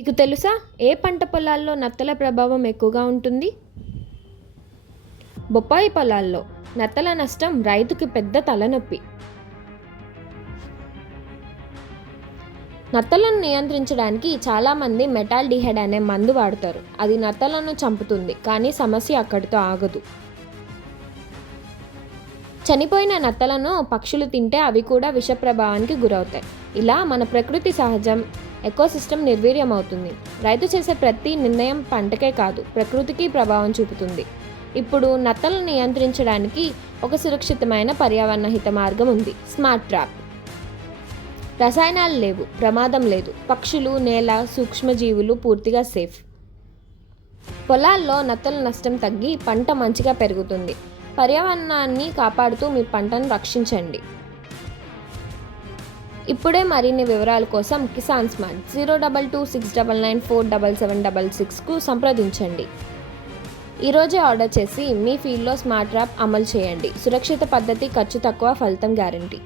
మీకు తెలుసా? ఏ పంట పొలాల్లో నత్తల ప్రభావం ఎక్కువగా ఉంటుంది? బొప్పాయి పొలాల్లో నత్తల నష్టం రైతుకి పెద్ద తలనొప్పి. నత్తలను నియంత్రించడానికి చాలామంది మెటాల్ డిహెడ్ అనే మందు వాడతారు. అది నత్తలను చంపుతుంది కానీ సమస్య అక్కడితో ఆగదు. చనిపోయిన నత్తలను పక్షులు తింటే అవి కూడా విష ప్రభావానికి గురవుతాయి. ఇలా మన ప్రకృతి సహజం ఎకోసిస్టమ్ నిర్వీర్యం అవుతుంది రైతు చేసే ప్రతి నిర్ణయం పంటకే కాదు ప్రకృతికి ప్రభావం చూపుతుంది. ఇప్పుడు నత్తలను నియంత్రించడానికి ఒక సురక్షితమైన పర్యావరణ హిత మార్గం ఉంది. Smart trap. రసాయనాలు లేవు ప్రమాదం లేదు. పక్షులు నేల సూక్ష్మజీవులు పూర్తిగా సేఫ్. పొలాల్లో నత్తల నష్టం తగ్గి పంట మంచిగా పెరుగుతుంది. పర్యావరణాన్ని కాపాడుతూ మీ పంటను రక్షించండి. ఇప్పుడే మరిన్ని వివరాల కోసం Kisan smart zero double two six double nine four double seven double సిక్స్కు సంప్రదించండి. ఈరోజే ఆర్డర్ చేసి మీ ఫీల్డ్లో స్మార్ట్ యాప్ అమలు చేయండి. సురక్షిత పద్ధతి ఖర్చు తక్కువ ఫలితం గ్యారంటీ.